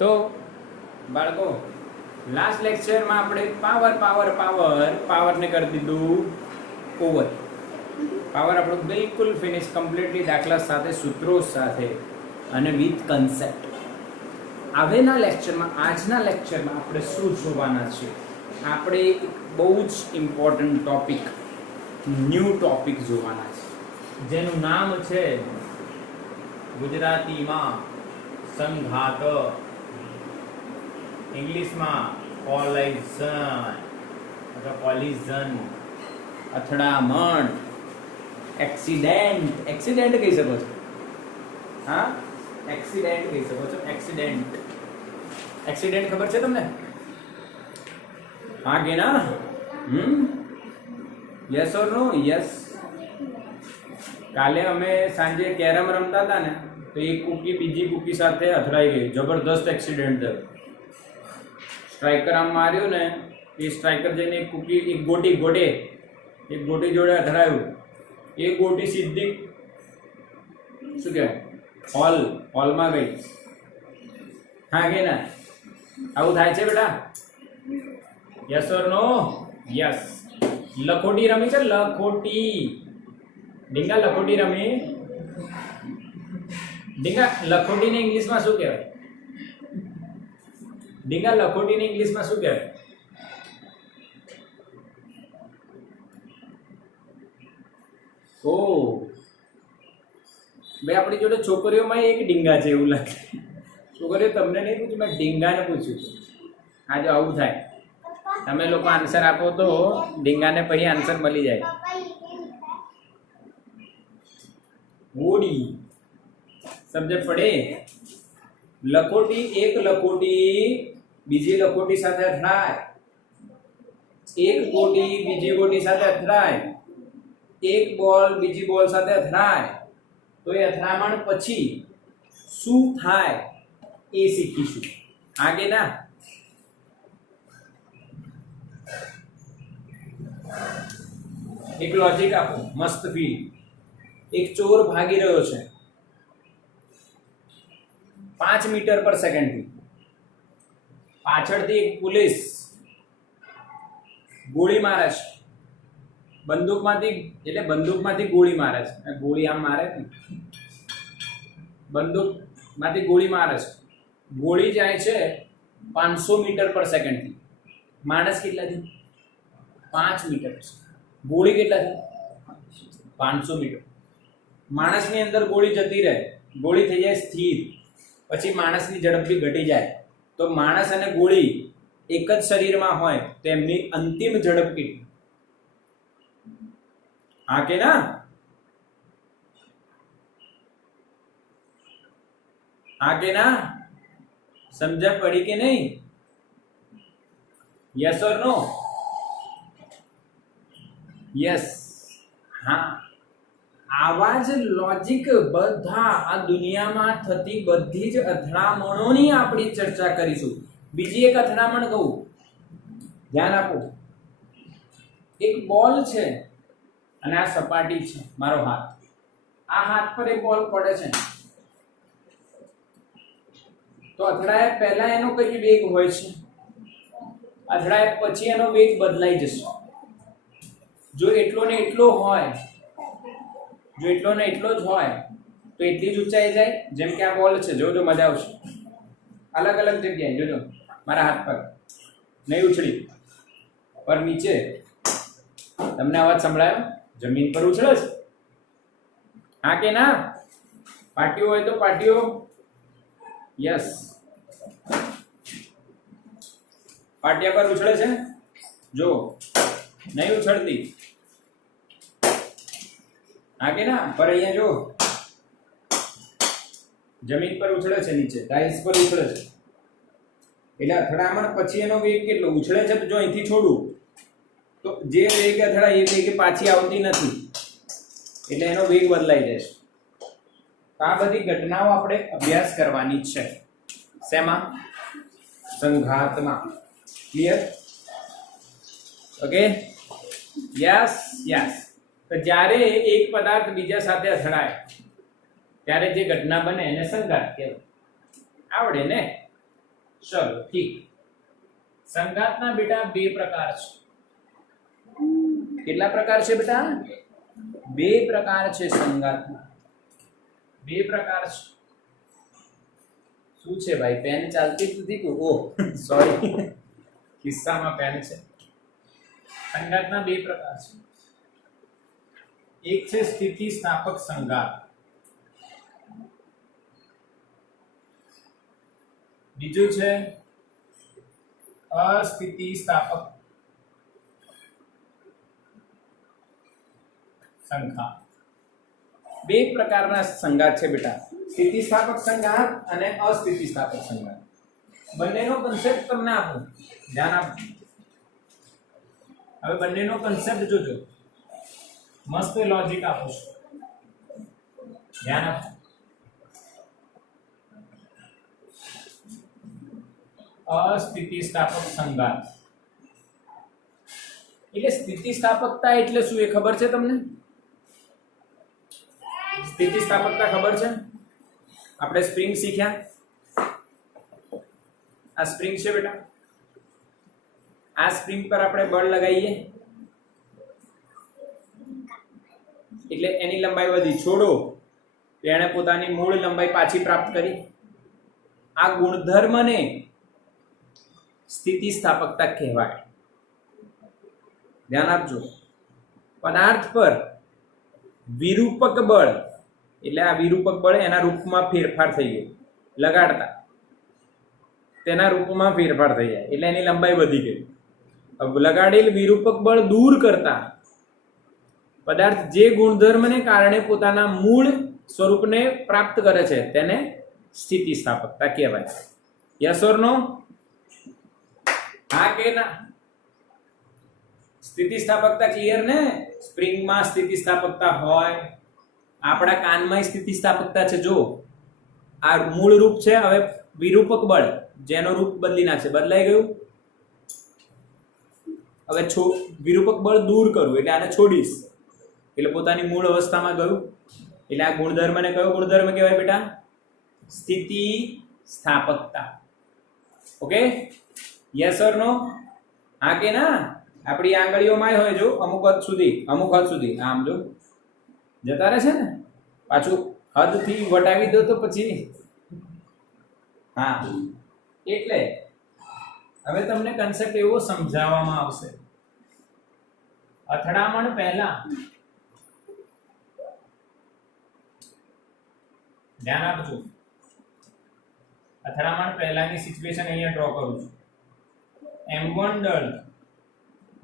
તો બાળકો લાસ્ટ લેક્ચરમાં આપણે પાવરને કરી દીધું ઓવર. પાવર આપણું બિલકુલ ફિનિશ કમ્પ્લીટલી દાખલા સાથે, સૂત્રો સાથે અને વિથ કન્સેપ્ટ. આજના લેક્ચરમાં આપણે શું જોવાના છે? આપણે એક બહુ જ ઇમ્પોર્ટન્ટ ટોપિક, ન્યૂ ટોપિક જોવાના છે, જેનું નામ છે ગુજરાતીમાં સંઘાત, ઇંગ્લિશમાં કોલિઝન, અથડામણ, એક્સિડન્ટ કહી શકો છો. હા, એક્સિડન્ટ કહી શકો છો. એક્સિડન્ટ ખબર છે તમને? હા કે ના? Yes or no? યસ. કાલે અમે સાંજે કેરમ રમતા હતા ને, તો એક કૂકી બીજી કૂકી સાથે અથડાઈ ગઈ. જબરદસ્ત એક્સિડન્ટ થયો. સ્ટ્રાઈકર આમ માર્યું ને, એ સ્ટ્રાઈકર જઈને એક કૂકી, એક ગોટી જોડે અથડાયું. એ ગોટી સીધી શું કહેવાય, હોલમાં ગઈ. હા કે ના? આવું થાય છે બેટા? Yes or no? યસ. લખોટી રમી છે? લખોટી ડીંગા, લખોટી રમી. ડીંગા, લખોટીને ઇંગ્લિશમાં શું કહેવાય? ડીંગા, લખોટીને ઇંગ્લિશમાં શું કહેવાય? ઓ ભાઈ, આપણી જોડે છોકરીઓમાં એક ડીંગા છે એવું લાગે. છોકરીઓ તમને નહીં પૂછ્યું, મેં ડીંગાને પૂછ્યું. હા, જો આવું થાય, તમે લોકો આન્સર આપો તો ડીંગાને પછી આન્સર મળી જાય. હોડી સમજ પડે? લખોટી, એક લખોટી બીજી લખોટી સાથે અથડાય, એક ગોટી બીજી ગોટી સાથે અથડાય, એક બોલ બીજી બોલ સાથે અથડાય, તો એ અથડામણ પછી શું થાય એ શીખીશું. આગે ના? એક લોજિક આપો, મસ્ત ફીલ. એક ચોર ભાગી રહ્યો છે 5 મીટર પર સેકન્ડથી. પાછળથી એક પોલીસ ગોળી મારે છે. બંદૂકમાંથી ગોળી મારે છે. ગોળી આમ મારે ને, બંદૂકમાંથી ગોળી મારે છે. ગોળી જાય છે 500 મીટર પર સેકન્ડથી. માણસ કેટલાથી? 5 મીટર. ગોળી કેટલાથી? 500 મીટર. માણસની અંદર ગોળી જતી રહે, ગોળી થઈ જાય સ્થિર, પછી માણસની ઝડપ બી ઘટી જાય. તો માણસ અને ગોળી એક જ શરીરમાં હોય તો એમની અંતિમ ઝડપ કેટલી? હા કે ના? હા કે ના? સમજણ પડી કે નહીં? Yes or no? યસ. હા, આવા જ લોજિક બધા આ દુનિયામાં થતી બધી જ અથડામણોની આપણી ચર્ચા કરીશું. બીજી એક અથડામણ કહું, ધ્યાન આપો. એક બોલ છે અને આ સપાટી છે, મારો હાથ. આ હાથ પર એક બોલ પડે છે, તો અથડાયા પહેલા એનો કઈ વેગ હોય છે, અથડાયા પછી એનો વેગ બદલાઈ જશે. જો એટલો ને એટલો હોય, જો એટલો ને એટલો જ હોય તો એટલી જ ઊંચાઈ જાય. જેમ કે આ બોલ છે, જોજો મજા આવશે. અલગ અલગ જગ્યાએ જોજો, મારા હાથ પર નહીં ઉછળી, પર નીચે. તમને અવાજ સંભળાયો? જમીન પર ઉછળે છે. હા કે ના? પાટીઓ હોય તો પાટીઓ. યસ. પાટિયા પર ઉછળે છે, જો નહીં ઉછળતી. હા કે ના? પર અહીંયા જો, જમીન પર ઉછળે છે, નીચે ટાઇલ્સ પર ઉછળે છે. એટલે અથડામણ પછી એનો વેગ કેટલો ઉછળે છે? તો જો અહીંથી છોડું તો જે વેગ અથડાય એ વેગ પાછી આવતી નથી, એટલે એનો વેગ બદલાઈ જશે. તો આ બધી ઘટનાઓ આપણે અભ્યાસ કરવાની છે. શેમાં? સંઘાતમાં. ક્લિયર? ઓકે? યસ. તો જ્યારે એક પદાર્થ બીજા સાથે અથડાય ત્યારે જે ઘટના બને એને સંઘાત કહેવાય. આવડે ને? ચલો ઠીક. સંઘાતના બેટા બે પ્રકાર છે. કેટલા પ્રકાર છે બેટા? બે પ્રકાર છે સંઘાતના. બે પ્રકાર છે. શું છે ભાઈ, પેન ચાલતી જ નથી? ઓહ સોરી, કિસ્સામાં પેન છે. સંઘાતના બે પ્રકાર છે. એક છે સ્થિતિસ્થાપક સંઘાત, બીજું છે અસ્થિતિસ્થાપક સંઘાત. બે પ્રકારના સંઘાત છે બેટા, સ્થિતિસ્થાપક સંઘાત અને અસ્થિતિસ્થાપક સંઘાત. બંનેનો કન્સેપ્ટ તમને આપું, ધ્યાન આપો. હવે બંનેનો કન્સેપ્ટ જોજો, મસ્ત લોજિક આપું છું, ધ્યાન આપો. અસ્થિતિસ્થાપક સંઘાત એટલે સ્થિતિસ્થાપકતા એટલે શું એ ખબર છે તમને? સ્થિતિસ્થાપકતા ખબર છે? આપણે સ્પ્રિંગ શીખ્યા. આ સ્પ્રિંગ છે બેટા, આ સ્પ્રિંગ પર આપણે બળ લગાવીએ એટલે એની લંબાઈ વધી, છોડો તેણે પોતાની મૂળ લંબાઈ પાછી પ્રાપ્ત કરી. આ ગુણધર્મને સ્થિતિસ્થાપકતા કહેવાય. ધ્યાન આપજો. પદાર્થ પર વિરૂપક બળ એટલે આ વિરૂપક બળ એના રૂપમાં ફેરફાર થઈ ગયો, લગાડતા તેના રૂપમાં ફેરફાર થઈ જાય એટલે એની લંબાઈ વધી ગઈ. હવે લગાડેલ વિરૂપક બળ દૂર કરતા પદાર્થ જે ગુણધર્મને કારણે પોતાના મૂળ સ્વરૂપને પ્રાપ્ત કરે છે તેને સ્થિતિસ્થાપકતા કહેવાય. Yes or no? હા કે ના? સ્થિતિસ્થાપકતા ક્લિયર ને? સ્પ્રિંગમાં સ્થિતિસ્થાપકતા હોય, આપણા કાનમાં સ્થિતિસ્થાપકતા છે. જો આ મૂળ રૂપ છે, હવે વિરૂપક બળ જેનો રૂપ બદલી નાખશે, બદલાઈ ગયું. હવે વિરૂપક બળ દૂર કરવું એટલે આને છોડીશ એટલે પોતાની મૂળ અવસ્થામાં ગયું. એટલે આ ગુણધર્મને કયો ગુણધર્મ કહેવાય બેટા? સ્થિતિસ્થાપકતા. Okay, yes or no? હા કે ના? આપણી આંગળીઓમાં હોય, જો અમુક હદ સુધી આમ જો જતા રહેશે ને, પાછું હદથી વટાવી દો તો પછી હા. એટલે હવે તમને કન્સેપ્ટ એવો સમજાવવામાં આવશે. અથડામણ પહેલા ધ્યાન આપજો. અથડામણ પહેલાની સિચ્યુએશન અહીંયા ડ્રો કરું છું. M1 દળ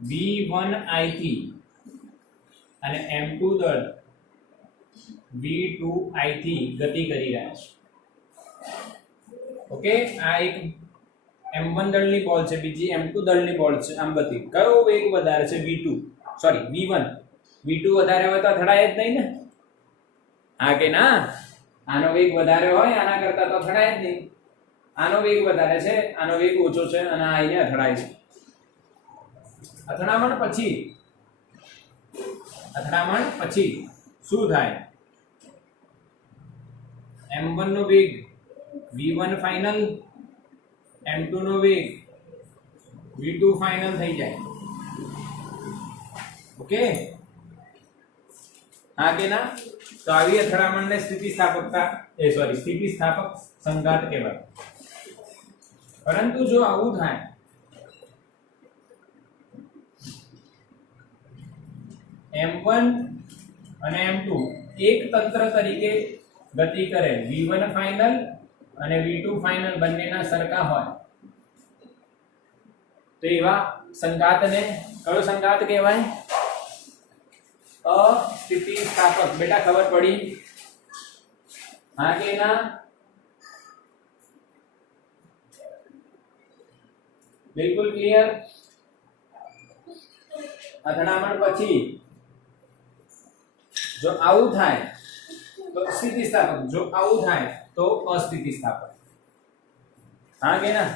V1I થી અને M2 દળ V2I થી ગતિ કરી રહ્યા છે. ઓકે, આ એક M1 દળની બોલ છે, બીજી M2 દળની બોલ છે. આમ ગતિ કયો વેગ વધારે છે? V1. V2 વધારે હોય તો અથડાય જ નહીં ને? હા કે ના? આનો વેગ વધારે હોય આના કરતા તો અથડાય જ નહીં. આનો વેગ વધારે છે, આનો વેગ ઓછો છે અને આ આઈને અથડાય છે. અથડામણ પછી શું થાય? M1 નો વેગ V1 ફાઇનલ, M2 નો વેગ V2 ફાઇનલ થઈ જાય. ઓકે, હા કે ના? તો આવી અથડામણને સ્થિતિસ્થાપક સંઘાત કહેવાય. પરંતુ જો આવું થાય, M1 અને M2 એક તંત્ર તરીકે ગતિ કરે, V1 ફાઇનલ અને V2 ફાઇનલ બંનેના સરખા હોય, તો એવા સંઘાતને કયો સંઘાત કહેવાય? અસ્થિતિસ્થાપક. બેટા ખબર પડી? હા કે ના? બિલકુલ ક્લિયર? અથડામણ પછી જો આવું થાય તો સ્થિતિસ્થાપક, જો આવું થાય તો અસ્થિતિસ્થાપક. હા કે ના?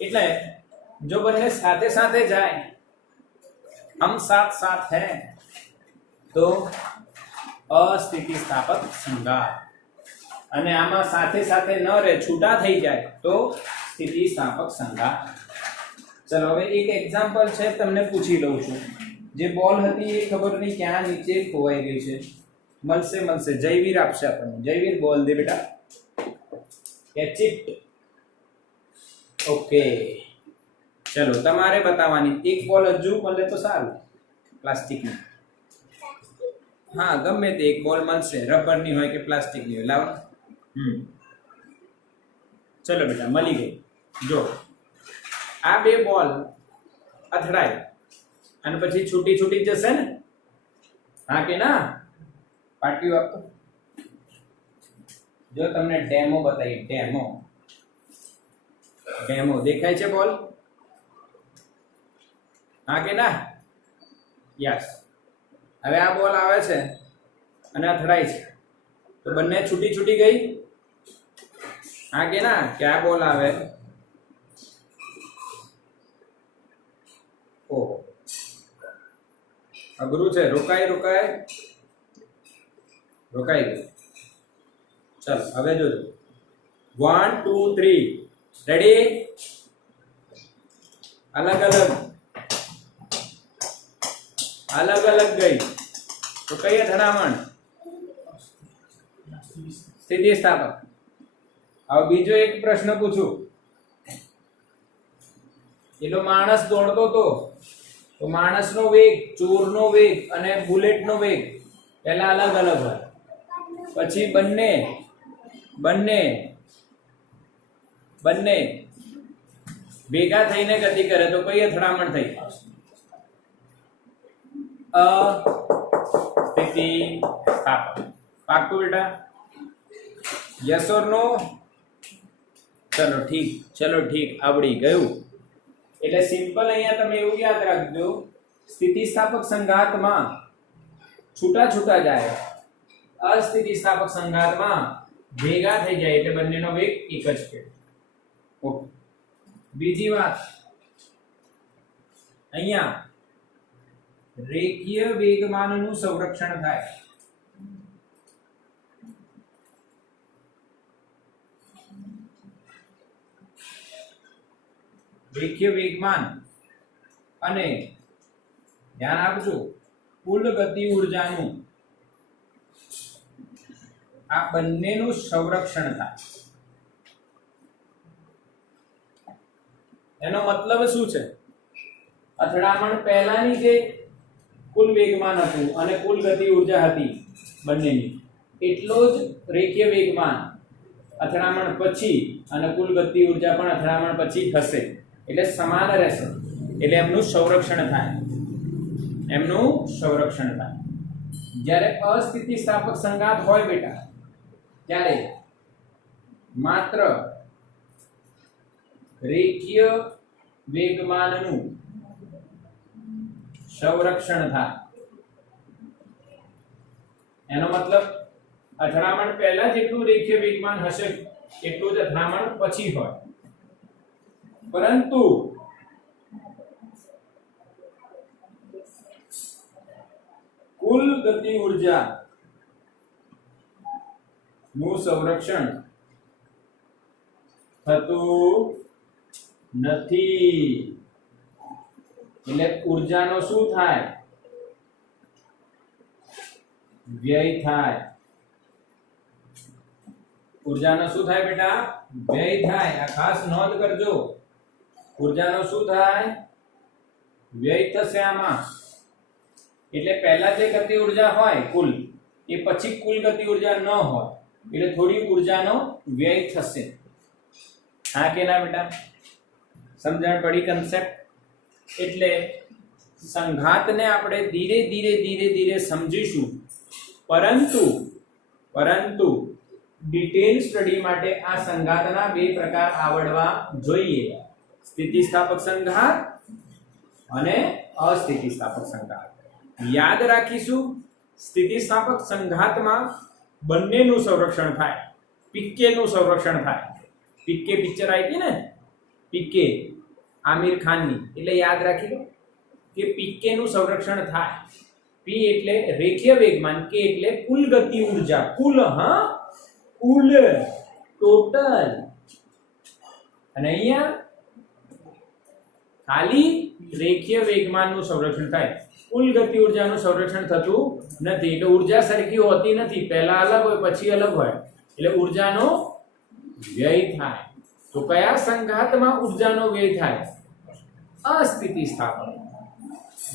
એટલે જો બંને સાથે સાથે જાય, हम साथ साथ हैं, तो अस्थितिस्थापक संघात. અને આમાં સાથે સાથે ન રહે, છૂટા થઈ જાય તો સ્થિતિસ્થાપક સંઘાત. ચલો હવે એક એક્ઝામ્પલ છે, તમને પૂછી લઉં છું. જે બોલ હતી એ ખબર નહીં ક્યાં નીચે ખોવાઈ ગઈ છે. મળશે જયવીર આપશે આપણને. જયવીર બોલ દે બેટા. Catch it. ઓકે ચલો તમારે બતાવવાની. એક બોલ હજુ મળે તો સારું, પ્લાસ્ટિકની. હા ગમે તે એક બોલ મળશે, રબરની હોય કે પ્લાસ્ટિકની હોય. લાવો. ચલો બેટા મળી ગઈ. જો આ બે બોલ અથડાય અને પછી છૂટી છૂટી જશે ને, હા કે ના? પાટિયું આપો. જો તમને ડેમો બતાવી, ડેમો દેખાય છે બોલ, હા કે ના? યસ. હવે આ બોલ આવે છે અને અથડાય છે તો બંને છૂટી છૂટી ગઈ, હા કે ના? કે આ બોલ આવે, ઓ અઘરું છે. રોકાઈ ગયું. ચલ હવે જોજો. 1 2 3 રેડી. અલગ અલગ ગઈ તો કઈ અથડામણ? સ્થિતિસ્થાપક. હવે બીજો એક પ્રશ્ન પૂછું. એટલો માણસ દોડતો હતો તો માણસનો વેગ, ચોરનો વેગ અને બુલેટનો વેગ પહેલા અલગ હોય, પછી બંને ભેગા થઈને ગતિ કરે તો કઈ અથડામણ થઈ? સ્થિતિસ્થાપક. પાક્કું બેટા? યસ ઓર નો? ચલો ઠીક આવડી ગયું. એટલે સિમ્પલ અહીંયા તમે એવું યાદ રાખજો, સ્થિતિસ્થાપક સંઘાતમાં છૂટા જાય, અસ્થિતિસ્થાપક સંઘાતમાં ભેગા થઈ જાય એટલે બંનેનો વેગ એક જ છે. ઓકે. બીજી વાત, અહીંયા રેખીય વેગમાનનું સંરક્ષણ થાય. રેખીય વેગમાન અને ધ્યાન આપજો કુલ ગતિ ઊર્જાનું, આ બંનેનું સંરક્ષણ થાય. એનો મતલબ શું છે? અથડામણ પહેલાની જે કુલ વેગમાન હતું અને કુલ ગતિ ઊર્જા હતી બંનેની, એટલો જ રેખીય વેગમાન અથડામણ પછી અને કુલ ગતિ ઊર્જા પણ અથડામણ પછી થશે, એટલે સમાન રહેશે. એટલે એમનું સંરક્ષણ થાય. જ્યારે અસ્થિતિસ્થાપક સંઘાત હોય બેટા, ત્યારે માત્ર રેખીય વેગમાનનું સંરક્ષણ થાય. એનો મતલબ અથડામણ પહેલા જેટલું રેખીય વેગમાન હશે એટલું જ અથડામણ પછી હોય, પરંતુ કુલ ગતિ ઊર્જા નું સંરક્ષણ થતું નથી. એટલે ઊર્જાનો શું થાય? વ્યય થાય. ઊર્જાનો શું થાય બેટા? વ્યય થાય. આ ખાસ નોંધ કરજો. ઊર્જાનો શું થાય? વ્યય થશે આમાં. એટલે પહેલા જે ગતિ ઊર્જા હોય કુલ, એ પછી કુલ ગતિ ઊર્જા ન હોય, એટલે થોડી ઊર્જાનો વ્યય થશે. હા કે ના બેટા? સમજણ પડી કન્સેપ્ટ? એટલે સંઘાતને આપણે ધીરે ધીરે સમજીશું, પરંતુ ડિટેલ સ્ટડી માટે આ સંઘાતના બે પ્રકાર આવડવા જોઈએ: સ્થિતિસ્થાપક સંઘાત અને અસ્થિતિસ્થાપક સંઘાત. યાદ રાખીશું, સ્થિતિસ્થાપક સંઘાતમાં બંનેનું સંરક્ષણ થાય. પીકેનું સંરક્ષણ થાય. પીકે પિક્ચર આવી હતી ને, પીકે આમિર ખાનની, એટલે યાદ રાખી લો કે પીકેનું સંરક્ષણ થાય. પી એટલે રેખીય વેગમાન, કે એટલે કુલ ગતિ ઊર્જા, કુલ કુલ ટોટલ, અને અહીંયા ખાલી રેખીય વેગમાનનું સંરક્ષણ થાય, કુલ ગતિ ઉર્જાનું સંરક્ષણ થતું નથી. એટલે ઉર્જા સરખી હોતી નથી, પહેલા અલગ હોય પછી અલગ હોય, એટલે ઉર્જાનો વ્યય થાય. તો કયા સંઘાતમાં ઉર્જાનો વ્યય થાય? અસ્થિતિસ્થાપક.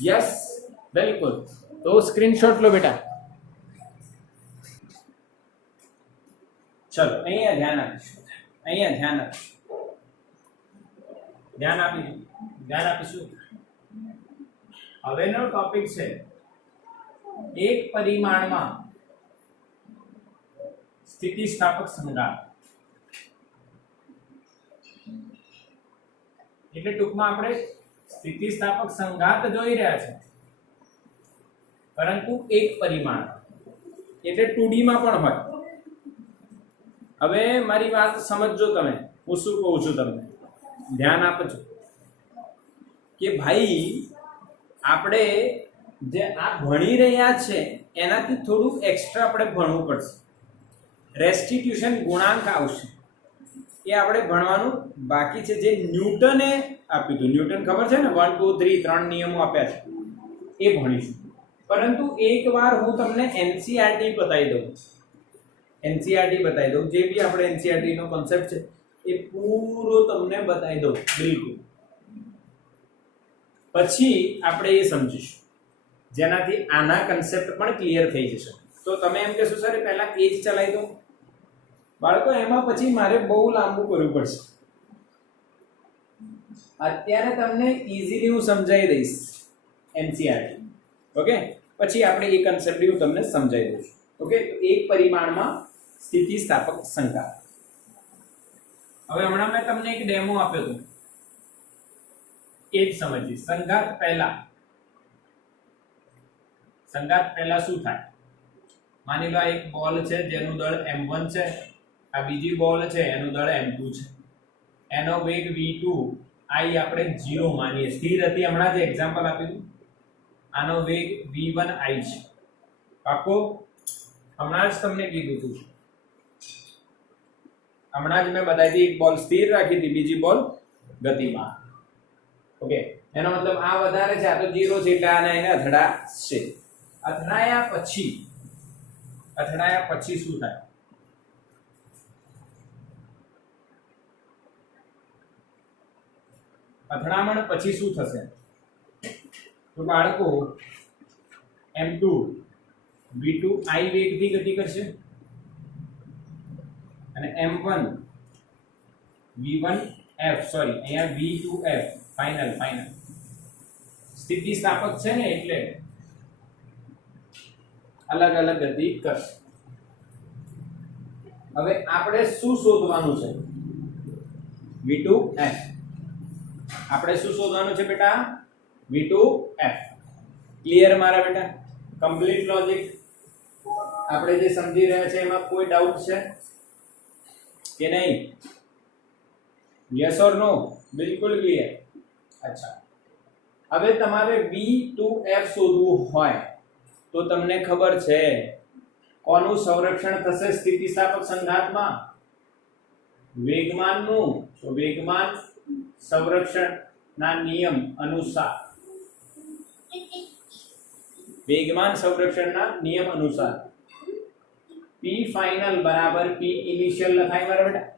યસ, બિલકુલ. તો સ્ક્રીનશોટ લો બેટા. ચલો અહીંયા ધ્યાન આપીશું, અહીંયા ધ્યાન આપીશું. હવેનો ટોપિક છે એક પરિમાણમાં સ્થિતિસ્થાપક સંઘાત. એટલે ટૂંકમાં આપણે સ્થિતિસ્થાપક સંઘાત જોઈ રહ્યા છે, પરંતુ એક પરિમાણ, એટલે 2D માં પણ હોય. હવે મારી વાત સમજજો, તમે હું શું કહું છું તમને ધ્યાન આપજો કે ભાઈ આપણે જે આ ભણી રહ્યા છે એનાથી થોડું એક્સ્ટ્રા આપણે ભણવું પડશે. રેસ્ટિટ્યુશન ગુણાંક આવશે, એ આપણે ભણવાનું બાકી છે. જે ન્યૂટને આપ્યું હતું, ન્યૂટન ખબર છે ને, 1 2 3 3 નિયમો આપ્યા છે, એ ભણીશું. પરંતુ એકવાર હું તમને એનસીઈઆરટી બતાવી દઉં, જે બી આપણે એનસીઈઆરટી નો કોન્સેપ્ટ છે એ પૂરો તમને બતાવી દઉં બિલકુલ. પછી આપણે એ સમજીશું, જેનાથી આના કન્સેપ્ટ પણ ક્લિયર થઈ જશે. તો તમે એમ કહેશો સર પહેલા એ જ ચલાવી દો. બાળકો એમાં પછી મારે બહુ લાંબુ કરવું પડશે. અત્યારે તમને ઈઝીલી હું સમજાવી દઈશ એનસીઈઆરટી. ઓકે, પછી આપણે એ કન્સેપ્ટ હું તમને સમજાવી દઉં છું. ઓકે, એક પરિમાણમાં સ્થિતિસ્થાપક સંઘાત. હવે હમણાં મેં તમને એક ડેમો આપ્યો હતો, એ જ સમજીએ. સંઘાત પહેલા શું થાય? માની લો આ એક બોલ છે જેનું દળ m1 છે, આ બીજી બોલ છે એનું દળ m2 છે. એનો વેગ v2 i આપણે 0 માનીએ, સ્થિર હતી. હમણાં જે એક્ઝામ્પલ આપ્યું આનો વેગ v1 i છે. પાકો? હમણાં જ તમને કીધું હતું, હમણાં જ મેં બતાવી હતી. એક બોલ સ્થિર રાખી હતી, બીજી બોલ ગતિમાં. ઓકે, એનો મતલબ આ વધારે છે, આ તો 0 છે, એટલે આને એને અથડાશે. અથડાયા પછી શું થાય? અથડામણ પછી શું થશે? તો બાળકો m2 v2 i વેગથી ગતિ કરશે અને m1 v1 f સોરી અહીંયા v2f ફાઇનલ સ્થિતિસ્થાપક છે ને, એટલે અલગ અલગ ગતિ કરશે. હવે આપણે શું શોધવાનું છે? v2f. આપણે શું શોધવાનું છે બેટા? v2f. ક્લિયર મારા બેટા? કમ્પ્લીટ લોજિક આપણે જે સમજી રહ્યા છે એમાં કોઈ ડાઉટ છે કે નહીં? યસ ઓર નો? બિલકુલ ક્લિયર. અચ્છા, હવે તમારે v2f શોધવું હોય તો તમને ખબર છે કોનું સંરક્ષણ થશે સ્થિતિસ્થાપક સંઘાતમાં? વેગમાનનું. તો વેગમાન સંરક્ષણના નિયમ અનુસાર, વેગમાન સંરક્ષણના નિયમ અનુસાર p ફાઇનલ બરાબર p ઇનિશિયલ લખાય મારા બેટા.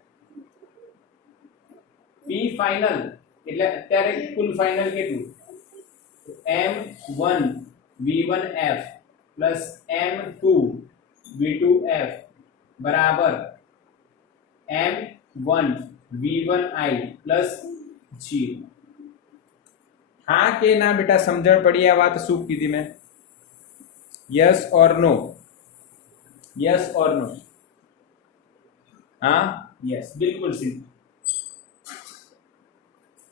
p ફાઇનલ એટલે અત્યારે કુલ ફાઇનલ કેટલું? m1 v1f plus m2 v2f બરાબર m1 v1i પ્લસ 0. હા કે ના બેટા? સમજણ પડી આ વાત શું કીધી મેં? Yes or no? Yes or no? હા, યસ, બિલકુલ સીધું.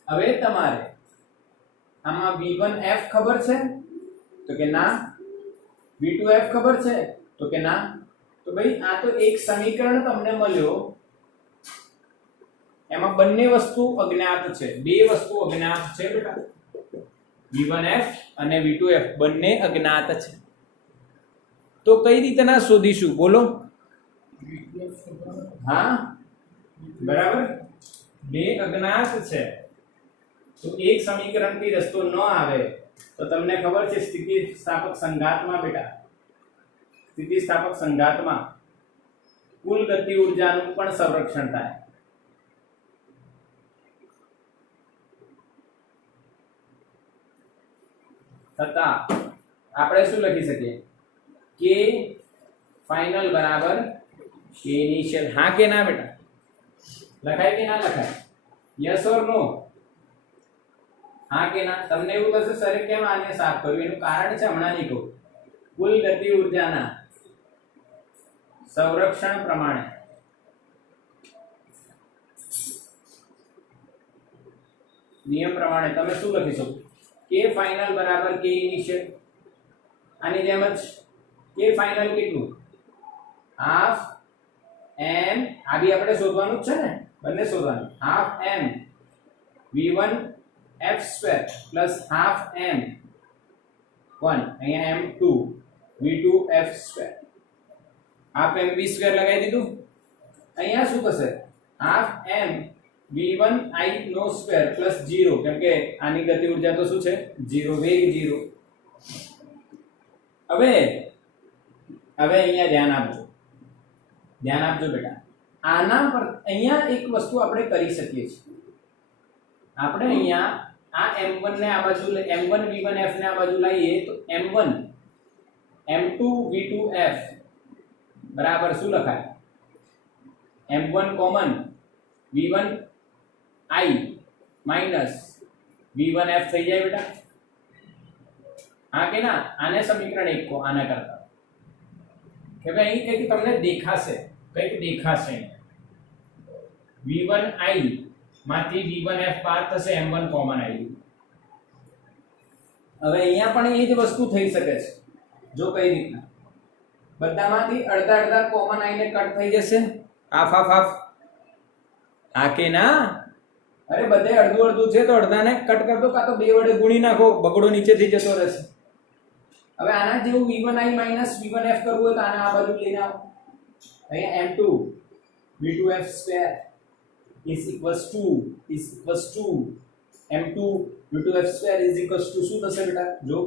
હવે તમારે આમાં v1f ખબર છે તો કે ના? v2f ખબર છે તો કે ના? તો ભાઈ આ તો એક સમીકરણ તમને મળ્યો, એમાં બંને વસ્તુ અજ્ઞાત છે. બે વસ્તુ અજ્ઞાત છે બેટા, v1f અને v2f બંને અજ્ઞાત છે. તો કઈ રીતે ના શોધીશું બોલો? હા બરાબર, બે અજ્ઞાત છે તો એક સમીકરણથી રસ્તો ન આવે તો તમને ખબર છે સ્થિતિસ્થાપક સંઘાતમાં બેટા, સ્થિતિસ્થાપક સંઘાતમાં કુલ ગતિ ઊર્જાનું પણ સંરક્ષણ થાય. છતાં આપણે શું લખી શકીએ કે ફાઇનલ બરાબર કે ઇનિશિયલ. હા કે ના બેટા? લખાય કે ના લખાય? Yes or no? હા કે ના? તમને એવું થશે સર કેમ આને સાફ કર્યું? એનું કારણ છે, હમણાં નહીં કહું. કુલ ગતિ ઊર્જાના સંરક્ષણ પ્રમાણે નિયમ પ્રમાણે તમે શું લખી શકો? કે ફાઇનલ બરાબર કે ઇનિશિયલ. આની જેમ જ કે ફાઇનલ કેટલું? Half M. આ બી આપણે શોધવાનું જ છે ને, બંને શોધવાનું. Half M v1 f² plus half M 1 અહીંયા m2 v2 f². હાફ એમ v² લગાવી દીધું. અહીંયા શું થશે? હાફ એમ v1 i નો સ્ક્વેર પ્લસ 0, કેમ કે આની ગતિ ઊર્જા તો શું છે? 0, વેગ 0. હવે અહીંયા ધ્યાન આપજો બેટા. આના પર અહીંયા એક વસ્તુ આપણે કરી શકીએ છીએ. આપણે અહીંયા આ m1 ને આ બાજુ m1 v1 f ને આ બાજુ લાવીએ તો m1 m2 v2 f બરાબર શું લખાય? m1 common v1 i minus v1 f થઈ જાય બેટા. હા કે ના? આને સમીકરણ 1 કો આના કરતા કે ભાઈ અહીં કંઈક તમને દેખાશે, v1 i માંથી v1 f બાદ થશે, m1 કોમન આવી. હવે અહીંયા પણ એ જ વસ્તુ થઈ શકે છે. જો કઈ રીતના બધામાંથી અડધા કોમન આઈને કટ થઈ જશે, હાફ. હા કે ના? અરે બધે અડધું છે તો અડધાને કટ કરી દો, કાં તો 2 વડે ગુણી નાખો, બગડો નીચેથી જતો રહેશે. હવે આના જેવું v1 i minus v1 f કરવું હોય તો આને આ બાજુ લઈને આવો. અહીંયા m2 v2 f² is equals to m2 v2 f² is equals to શું થશે બેટા? જો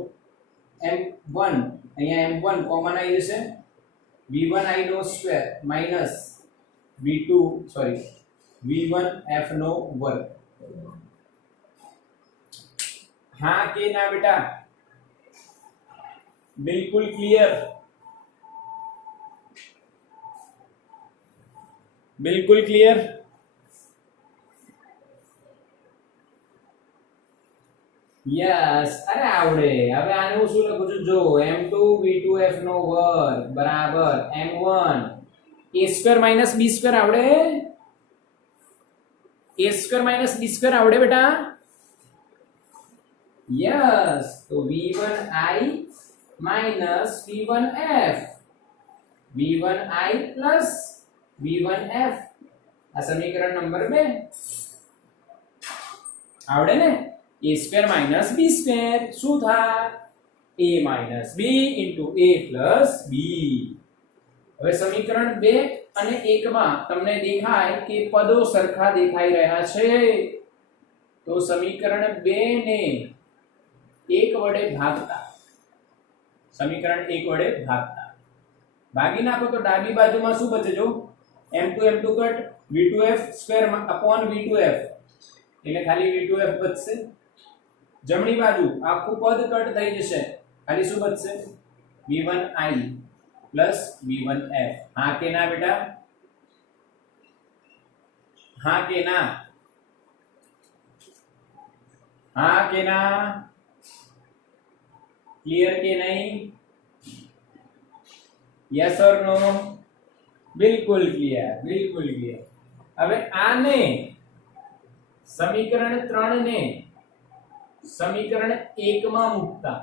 m1 અહીંયા m1 કોમન આવી જશે, v1 i નો સ્ક્વેર માઈનસ v1 f નો વર્ગ. હા કે ના બેટા? बिल्कुल क्लियर? बिल्कुल क्लियर? यस. अरे आवड़े. હવે આને હું શું લખું છું? જો m2 v2 f નો વર્ગ બરાબર m1 a² માઈનસ b² આવડે? a² માઈનસ b² આવડે બેટા? यस. તો v1i minus v1f v1i plus v1f આ સમીકરણ નંબર 2 આવડે ને? a² માઈનસ b² શું થાય? a minus b into a plus b. હવે સમીકરણ 2 અને 1 માં તમને દેખાય કે પદો સરખા દેખાઈ રહ્યા છે, તો સમીકરણ 2 ને 1 વડે ભાગતા, સમીકરણ 1 વડે ભાગી નાખો તો ડાબી બાજુમાં શું બચે? જો m2 cut v2f square upon v2f એટલે ખાલી v2f બચશે. જમણી બાજુ આખું પદ કટ થઈ જશે, ખાલી શું બચશે? v1i plus v1f. હા કે ના બેટા? હા કે ના? હા કે ના? क्लियर के नहीं? यस और नो? बिल्कुल क्लियर. હવે આને સમીકરણ 3 ને સમીકરણ 1 માં મૂકતા,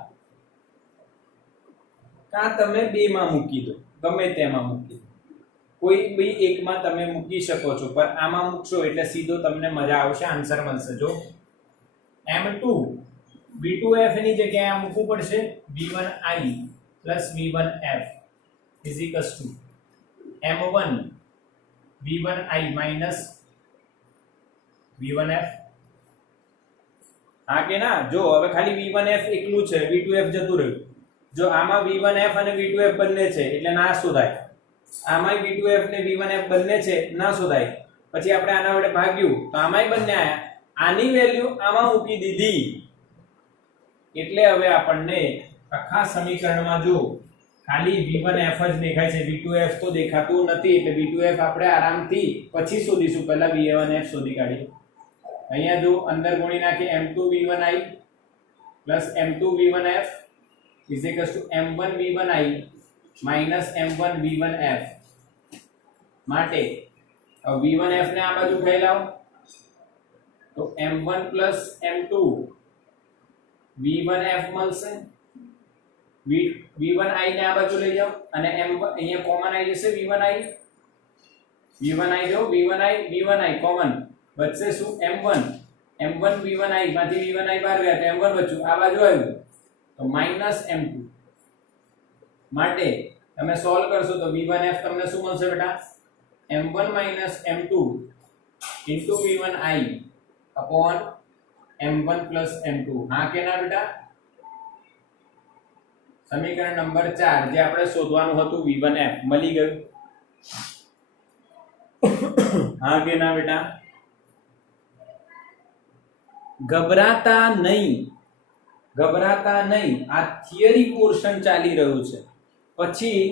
કાં તમે 2 માં મૂકી દો, ગમે તેમાં મૂકી દો, કોઈ બી એકમાં તમે મૂકી શકો છો, પણ આમાં મૂકશો એટલે સીધો તમને મજા આવશે, આન્સર મળશે. જો m2 v2f ની જગ્યાએ આ મૂકવું પડશે, v1i plus v1f is equals to m1 v1i minus v1f. હા કે ના? જો હવે ખાલી v1f એકલું છે, v2f જતું રહ્યું. જો આમાં v1f અને v2f બંને છે એટલે ના શોધાય. આમાંય v2f ને v1f બંને છે, ના શોધાય. પછી આપણે આના વડે ભાગ્યું તો આમાંય બંને આયા. આની વેલ્યુ આમાં મૂકી દીધી એટલે હવે આપણને આખા સમીકરણમાં જો ખાલી v1f જ દેખાય છે, v2f તો દેખાતું નથી. એટલે v2f આપણે આરામથી પછી શોધીશું, પહેલા v1f શોધી કાઢીએ. અહીંયા જો અંદર ગુણી નાખી m2 v1i plus m2 v1f is equals to m1 v1i minus m1 v1f. માટે v1f ને આ બાજુ ફેલાવો તો m1 plus m2 v1f મળશે. v1i ને આ બાજુ લઈ જાઓ અને m1 અહીંયા કોમન આવી જશે. v1i જો v1i કોમન બચશે શું? m1 v1i માંથી v1i બહાર ગયા તો m1 બચ્યું. આ બાજુ આવ્યું તો minus m2. માટે તમે સોલ્વ કરશો તો v1f તમને શું મળશે બેટા? m1 minus m2 into v1i upon m1 plus m2. હા કે ના બેટા? સમીકરણ નંબર 4 જે આપણે શોધવાનું હતું v1f મળી ગયું. હા કે ના બેટા? ગભરાતા નહીં. આ થિયરી પોર્શન ચાલી રહ્યું છે. પછી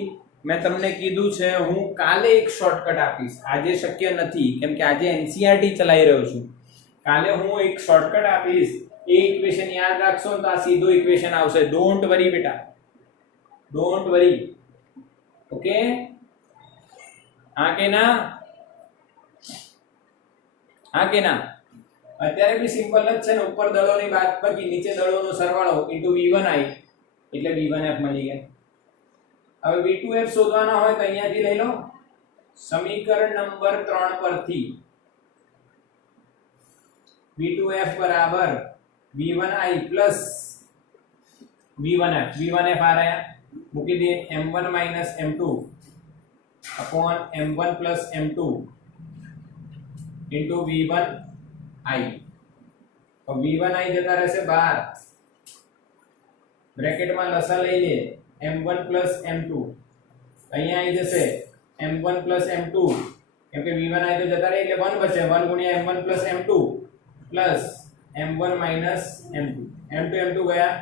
મેં તમને કીધું છે હું કાલે એક શોર્ટકટ આપીશ. આજે શક્ય નથી કેમ કે આજે એનસીઈઆરટી ચલાવી રહ્યો છું. કાલે હું એક શોર્ટકટ આપીશ. એ ઇક્વેશન યાદ રાખશો તો આ સીધો ઇક્વેશન આવશે. ડોન્ટ વરી બેટા, ડોન્ટ વરી. ઓકે? હા કે ના? હા કે ના? અત્યારે બી સિમ્પલ જ છે ને. ઉપર દળોની બાદબાકી, નીચે દળોનો સરવાળો ઇન્ટુ v1i એટલે v1f મળી ગયા. હવે v2f શોધવાના હોય તો અહીંયાથી લઈ લો. સમીકરણ નંબર 3 પરથી v2f બરાબર v1i plus v1f. v1f આ રહ્યા મૂકી દે m1 minus m2 upon m1 plus m2 into v1i. તો v1i જતા રહેશે બહાર. બ્રેકેટમાં લસા લઈ લે m1 plus m2. અહીંયા આવી જશે m1 plus m2 કેમ કે v1i તો જતા રહે એટલે 1 બચે. 1 ગુણ્યા m1 plus m2 plus m1 minus m2. m2 ગયા.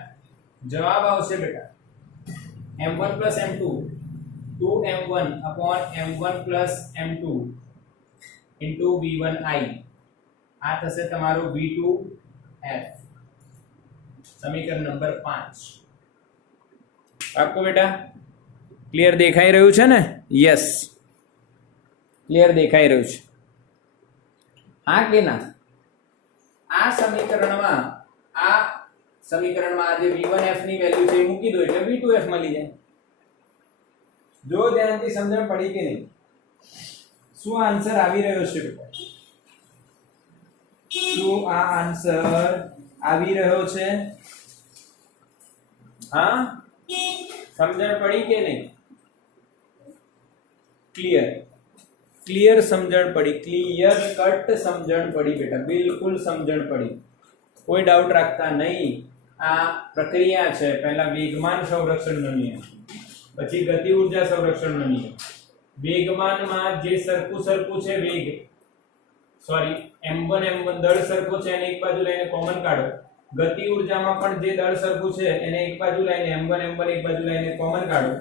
જવાબ આવશે બેટા m1 plus m2 2m1 upon m1 plus m2 into v1i. આ થશે તમારું v2f. સમીકરણ નંબર 5. પાક્કું બેટા? ક્લિયર દેખાઈ રહ્યું છે ને? યસ, ક્લિયર દેખાઈ રહ્યું છે. હા કે ના? આ સમીકરણમાં જે v1f ની વેલ્યુ છે એ મૂકી દો એટલે v2f મળી જાય. જો ધ્યાનથી સમજણ પડી કે નહીં? શું આન્સર આવી રહ્યો છે બેટા? શું આ આન્સર આવી રહ્યો છે? હા, સમજણ પડી કે નહીં? ક્લિયર સમજણ પડી? ક્લિયર કટ સમજણ પડી બેટા? બિલકુલ સમજણ પડી. કોઈ ડાઉટ રાખતા નહીં. આ પ્રક્રિયા છે. પહેલા વેગમાન સંરક્ષણનો નિયમ, પછી ગતિ ઊર્જા સંરક્ષણનો નિયમ. વેગમાનમાં જે સરખું છે વેગ m1 દળ સરખો છે એને એક બાજુ લઈને કોમન કાઢો. ગતિ ઊર્જામાં પણ જે દળ સરખું છે એને એક બાજુ લઈને m1 એક બાજુ લઈને કોમન કાઢો.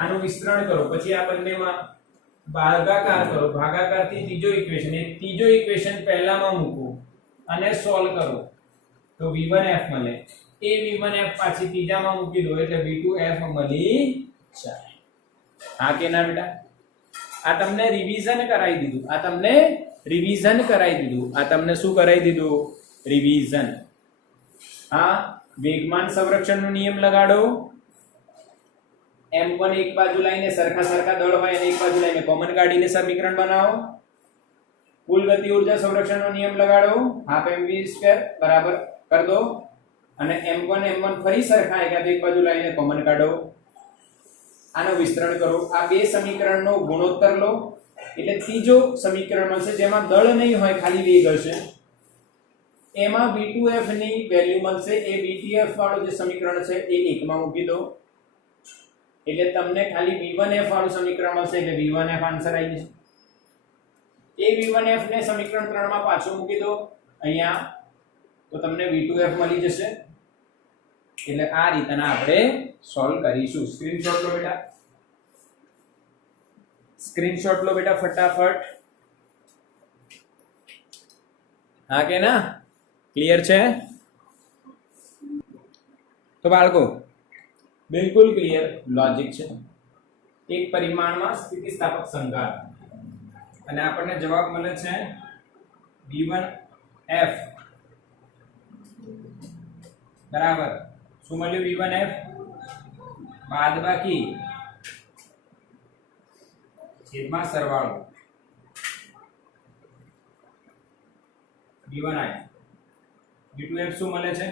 આનું વિસ્તરણ કરો. પછી આ બંનેમાં ભાગાકાર કરો. ભાગાકારથી ત્રીજો ઇક્વેશન, એ ત્રીજો ઇક્વેશન પહેલામાં મૂકો અને સોલ્વ કરો તો v1f મળે. એ v1f પાછી ત્રીજામાં મૂકી દો એટલે v2f મળી જાય. હા કે ના બેટા? આ તમને રિવિઝન કરાવી દીધું. આ તમને શું કરાવી દીધું? રિવિઝન. હા, વેગમાન સંરક્ષણનો નિયમ લગાડો. m1 એક બાજુ લઈને સરખા દળ હોય અને એક બાજુ લઈને કોમન કાઢીને સમીકરણ બનાવો. કુલ ગતિ ઊર્જા સંરક્ષણનો નિયમ લગાડો. હાફ mv2 બરાબર કર દો અને m1 ફરી સરખા એક બાજુ લઈને કોમન કાઢો. આનો વિસ્તરણ કરો. આ બે સમીકરણનો ગુણોત્તર લો એટલે ત્રીજો સમીકરણ મળશે જેમાં દળ નહીં હોય, ખાલી વેગ હશે. એમાં v2f ની વેલ્યુ મળશે. એ vtf વાળું જે સમીકરણ છે એ 1 માં મૂકી દો એટલે તમને ખાલી v1f વાળું સમીકરણ મળશે. એટલે v1f આન્સર આવી જશે. એ v1f ને સમીકરણ 3 માં પાછું મૂકી દો અહીંયા, તો તમને v2f મળી જશે. એટલે આ રીતના આપણે સોલ્વ કરીશું. સ્ક્રીનશોટ લો બેટા, સ્ક્રીનશોટ લો બેટા ફટાફટ. હા કે ના? ક્લિયર છે? તો બાળકો બિલકુલ ક્લિયર લોજિક છે. એક પરિમાણમાં સ્થિતિસ્થાપક સંઘાત અને આપણને જવાબ મળે છે v1f બરાબર શું મળ્યું? v1f બાદબાકી છેદમાં સરવાળો v1i. v2f શું મળે છે?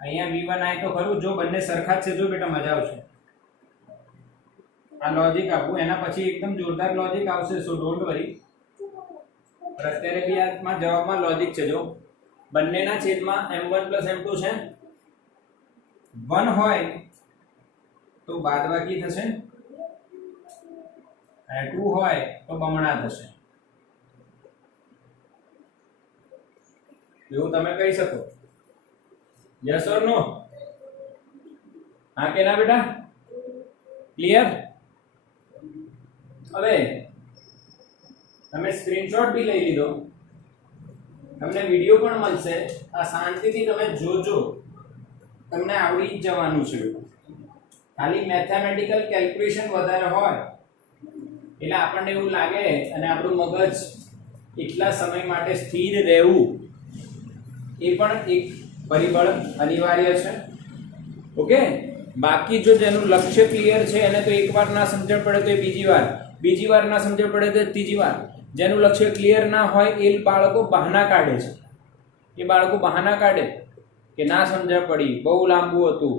અહીંયા v1i તો ખરું, જો બંને સરખા છે. જો બેટા મજા આવશે આ લોજિક આપું, એના પછી એકદમ જોરદાર લોજિક આવશે, સો ડોન્ટ વરી. અત્યારે બી આમાં જવાબમાં લોજિક છે. જો બંનેના છેદમાં m1 m2 છે, 1 હોય તો બાદબાકી થશે અને 2 હોય તો બમણા થશે. એવું તમે કહી શકો? Yes or no? હા કે ના બેટા? ક્લિયર? હવે તમે સ્ક્રીનશોટ બી લઈ લીધો, તમને વિડિયો પણ મળશે. આ શાંતિથી તમે જોજો, તમને આવડી જ જવાનું છે. ખાલી મેથેમેટિકલ કેલ્ક્યુલેશન વધારે હોય એટલે આપણને એવું લાગે અને આપણું મગજ એટલા સમય માટે સ્થિર રહેવું એ પણ એક પરિબળ અનિવાર્ય છે. ઓકે, બાકી જો જેનું લક્ષ્ય ક્લિયર છે એને તો એકવાર ના સમજણ પડે તો એ બીજી વાર ના સમજણ પડે તો ત્રીજી વાર. જેનું લક્ષ્ય ક્લિયર ના હોય એ બાળકો બહાના કાઢે છે. એ બાળકો બહાના કાઢે કે ના સમજણ પડી, બહુ લાંબુ હતું,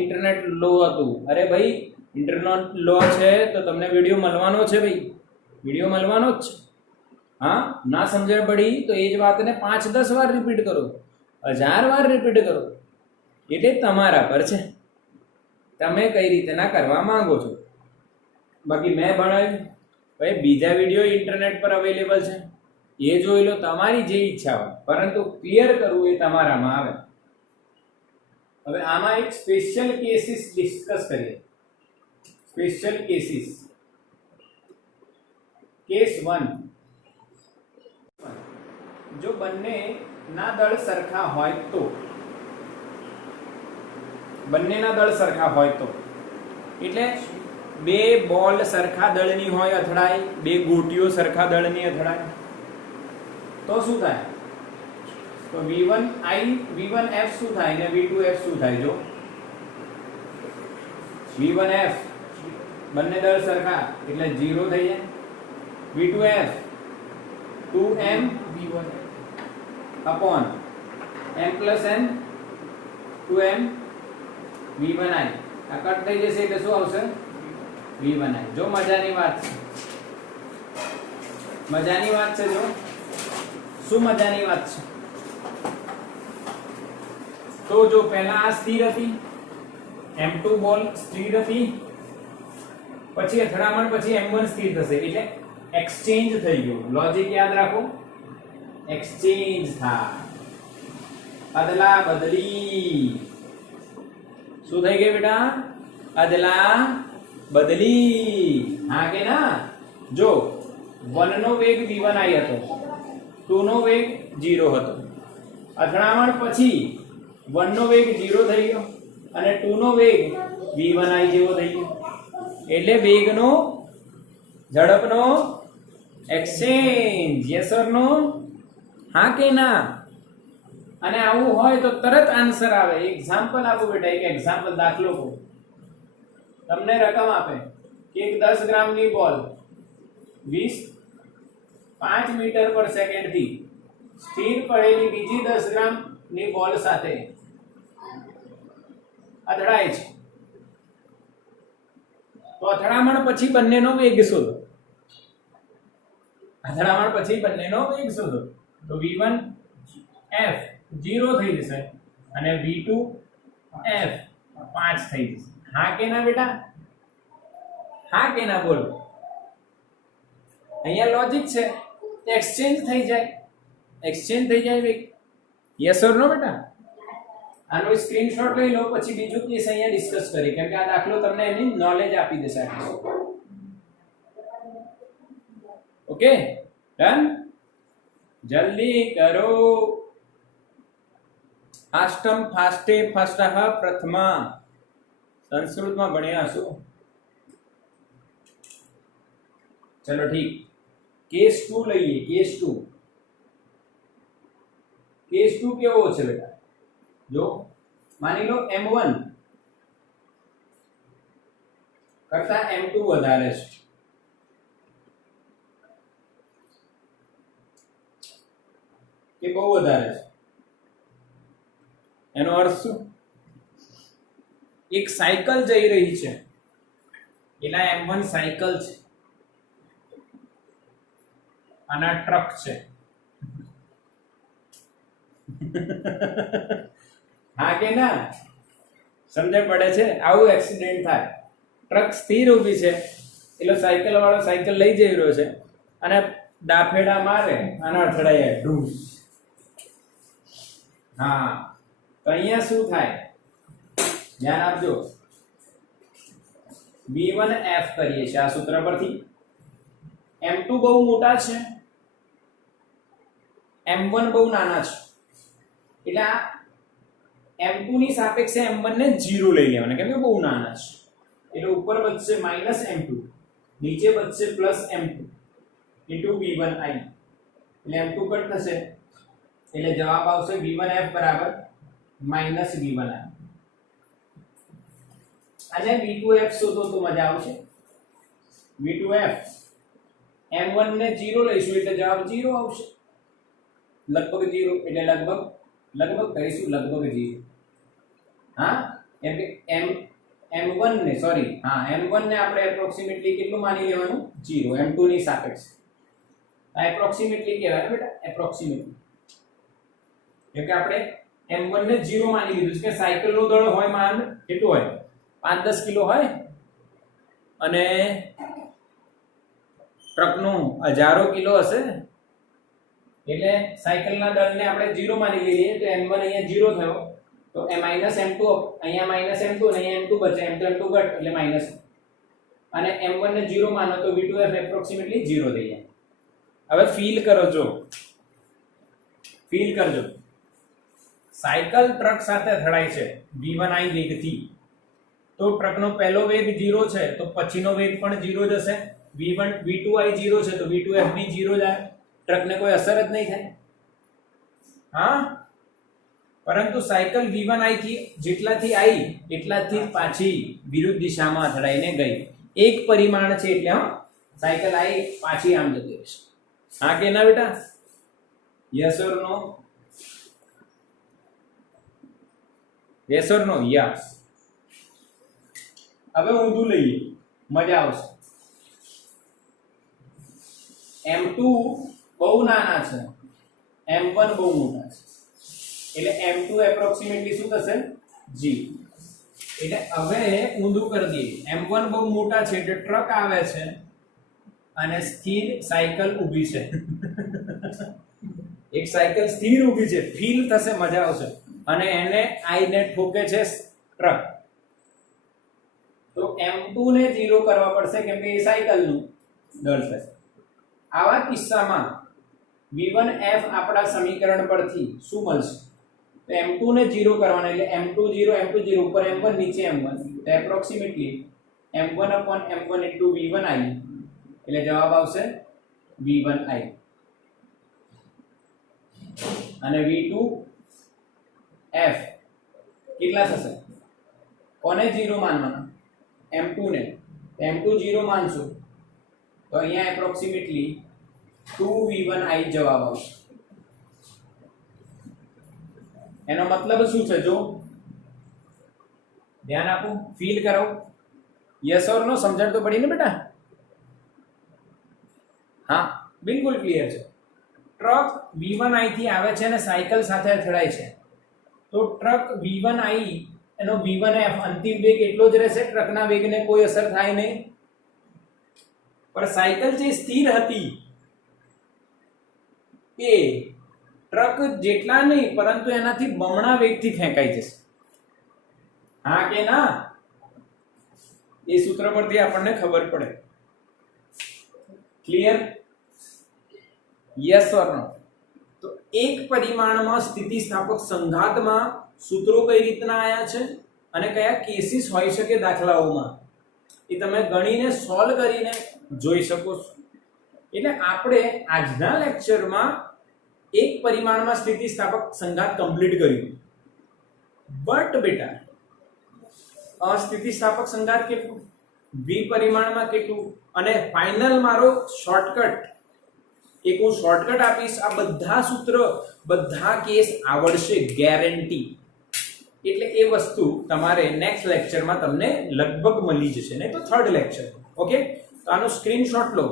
ઇન્ટરનેટ લો હતું. અરે ભાઈ, ઇન્ટરનેટ લો છે તો તમને વિડીયો મળવાનો છે. ભાઈ વિડીયો મળવાનો જ છે. હા, ના સમજણ પડી તો એ જ વાતને 5-10 વાર રિપીટ કરો, 1000 વાર રિપીટ કરો. એટલે તમારા પર છે, તમે કઈ રીતે ના કરવા માંગો છો. બાકી મેં ભણાવ્યું, ભાઈ બીજા વિડીયો ઇન્ટરનેટ પર અવેલેબલ છે, એ જોઈ લો, તમારી જે ઈચ્છા હોય, પરંતુ ક્લિયર કરવું એ તમારામાં આવે. હવે આમાં એક સ્પેશિયલ કેસીસ ડિસ્કસ કરીએ. Special cases. કેસ 1, જો બંને ના દળ સરખા હોય તો, બંનેના દળ સરખા હોય તો, એટલે બે બોલ સરખા દળની હોય અથડાય, બે ગોટીઓ સરખા દળની અથડાય, તો શું થાય? તો v1f શું થાય ને v2f શું થાય? જો v1f બંને દળ સરખા એટલે 0 થઈ જાય. v2f 2m v1 upon m plus n 2m v1i. આ કટ થઈ જશે એટલે શું આવશે? v1i. જો મજાની વાત છે, મજાની વાત છે. જો શું મજાની વાત છે? તો જો પહેલા આ સ્થિર હતી, m2 બોલ સ્થિર હતી, પછી અથડામણ પછી m1 સ્થિર થશે એટલે એક્સચેન્જ થઈ ગયું. લોજિક યાદ રાખો, એક્સચેન્જ થાય, અદલા બદલી. શું થઈ ગયું બેટા? અદલા બદલી. હા કે ના? જો 1 નો વેગ v1i હતો, 2 નો વેગ 0 હતો. અથડામણ પછી 1 નો વેગ 0 થઈ ગયો અને 2 નો વેગ v1i જેવો થઈ ગયો. એટલે વેગનો, ઝડપનો એક્સચેન્જ. Yes or no? હા કે ના? અને આવું હોય તો તરત આન્સર આવે. એક્ઝામ્પલ આપો બેટા, એક એક્ઝામ્પલ, દાખલો કહો. તમને રકમ આપે કે એક 10 ગ્રામની બોલ 5 મીટર પર સેકન્ડ થી સ્થિર પડેલી બીજી 10 ગ્રામની બોલ સાથે અથડાય છે. તો અથડામણ પછી બંનેનો વેગ શોધો. અથડામણ પછી બંનેનો વેગ શોધો. તો v1 f 0 થઈ જશે અને v2 f 5 થઈ જશે. હા કે ના બેટા? હા કે ના બોલો? અહીંયા લોજિક છે, એક્સચેન્જ થઈ જાય વેગ. યસ ઓર નો બેટા? આનો સ્ક્રીનશોટ લઈ લો, પછી બીજું કેસ અહીંયા ડિસ્કસ કરીએ, કેમ કે આ દાખલો તમને એની નોલેજ આપી દેશે. Okay, done? જલ્દી કરો. ફાસ્ટમ ફાસ્ટે ફાસ્ટહ પ્રથમા સંસ્કૃતમાં ભણ્યા હશો. ચલો ઠીક, કેસ 2 લઈએ. કેસ 2 કેવો છે બેટા? જો માની લો m1 કરતા m2 વધારે છે. કે બહુ વધારે છે. એનો અર્થ શું? એક સાયકલ જઈ રહી છે, એના m1 સાયકલ છે અને આ ટ્રક છે. હા કે ના? સમજણ પડે છે? આવું એક્સિડન્ટ થાય. ટ્રક સ્થિર ઊભી છે, એટલે સાયકલ વાળો સાયકલ લઈ જઈ રહ્યો છે અને ડાફેડા મારે અને અથડાય ઢૂસ. હા, તો અહીંયા શું થાય? ધ્યાન આપજો. v1f કરીએ છીએ આ સૂત્ર પરથી. m2 બહુ મોટા છે, m1 બહુ નાના છે, એટલે આ m2 ની સાપેક્ષે m1 ને 0 લઈ લેવાના, કેમ કે બહુ નાના છે. એટલે ઉપર વધશે -m2, નીચે વધશે +m2 into v1i. એટલે m2 કટ થશે, એટલે જવાબ આવશે v1f બરાબર -v1i. અને v2f શોધો તો મજા આવશે. v2f m1 ને 0 લઈશું એટલે જવાબ 0 આવશે. લગભગ 0 એટલે લગભગ કહીશું લગભગ 0. હા, કેમ કે m1 ને m1 ને આપણે એપ્રોક્સિમેટલી કેટલું માની લેવાનું? 0. m2 ની સાપેક્ષે આ એપ્રોક્સિમેટલી કહેવાય બેટા, એપ્રોક્સિમેટલી. કેમ કે આપણે m1 ને 0 માની લીધું છે કે સાયકલ નું દળ હોય માંડ કેટલું હોય? 5-10 કિલો હોય અને ટ્રક નું હજારો કિલો હશે. એટલે સાયકલના દળને આપણે 0 માની લઈએ તો m1 અહીંયા 0 થયો, તો -m2 અહીંયા -m2 અને અહીંયા m2 બચે, m2 ઘટ એટલે માઈનસ. અને m1 ને 0 માનો તો v2f એપ્રોક્સિમેટલી 0 થઈ જાય. હવે ફીલ કરજો. સાયકલ ટ્રક સાથે અથડાય છે v1i વેગથી, તો ટ્રકનો પહેલો વેગ 0 છે તો પછીનો વેગ પણ 0 જ હશે. v2i 0 છે તો v2f બી 0 જાય. ટ્રકને કોઈ અસર જ નહીં થાય. હા, પરંતુ સાયકલ v1i થી જેટલાથી આવી એટલાથી પાછી વિરુદ્ધ દિશામાં અથડાઈને ગઈ. એક પરિમાણ છે એટલે સાયકલ આવી પાછી આમ જતી રહેશે. હા કે ના બેટા? Yes or no? Yes or no? Yes. હવે ઊંધું લઈએ, મજા આવશે. m2 બહુ નાના છે, m1 બહુ મોટા છે, એટલે m2 એપ્રોક્સિમેટલી શું થશે? 0. એટલે હવે ઊંધું કરી દઈએ. m1 બહુ મોટા છે એટલે ટ્રક આવે છે અને સ્થિર સાયકલ ઊભી છે. એક સાયકલ સ્થિર ઊભી છે, ફીલ થશે, મજા આવશે. અને એને આઈને ઠોકે છે ટ્રક. તો m2 ને 0 કરવા પડશે, કેમ કે એ સાયકલનું દળ થશે. આવા કિસ્સામાં v1f આપણા સમીકરણ પરથી શું મળશે? તો m2 ને 0 કરવાના, એટલે m2 0 ઉપર m1 નીચે m1, તો એપ્રોક્સિમેટલી m1/m1 into v1i, એટલે જવાબ આવશે v1i. અને v2f કેટલા થશે? કોને 0 માનવાના? m2 ને. m2 0 માનશું તો અહીંયા એપ્રોક્સિમેટલી 2v1i જવાબ આવશે. એનો મતલબ શું છે? જો ધ્યાન આપો, ફીલ કરો. યસ ઓર નો? સમજણ તો પડી ને બેટા? હા, બિલકુલ ક્લિયર છે. ટ્રક V1I થી આવે છે અને સાયકલ સાથે અથડાય છે, તો ટ્રક V1I એનો V1F અંતિમ વેગ એટલો જ રહેશે, ટ્રકના વેગને કોઈ અસર થાય નહીં. પણ સાયકલ જે સ્થિર હતી એ ટ્રક જેટલા નહીં પરંતુ એનાથી બમણા વેગથી ફેંકાઈ જશે. હા કે ના? એ સૂત્ર પરથી આપણને ખબર પડે. ક્લિયર? યસ ઓર નો? તો એક પરિમાણમાં સ્થિતિસ્થાપક સંઘાતમાં સૂત્રો કઈ રીતના આયા છે અને કયા કેસીસ હોઈ શકે દાખલાઓમાં, એ તમે ગણીને સોલ્વ કરીને જોઈ શકો છો. એટલે આપણે આજના લેક્ચરમાં એક પરિમાણમાં સ્થિતિસ્થાપક સંઘાત કમ્પ્લીટ કર્યું. બટ બેટા અસ્થિતિસ્થાપક સંઘાત કેટલું, દ્વિપરિમાણમાં કેટલું, અને ફાઇનલ મારો શોર્ટકટ, એક હું શોર્ટકટ આપીશ. આ બધા સૂત્ર બધા કેસ આવડશે ગેરંટી. એટલે એ વસ્તુ તમારે નેક્સ્ટ લેક્ચરમાં તમને લગભગ મળી જશે, નહીં તો થર્ડ લેક્ચર. ઓકે, તો આનો સ્ક્રીનશોટ લો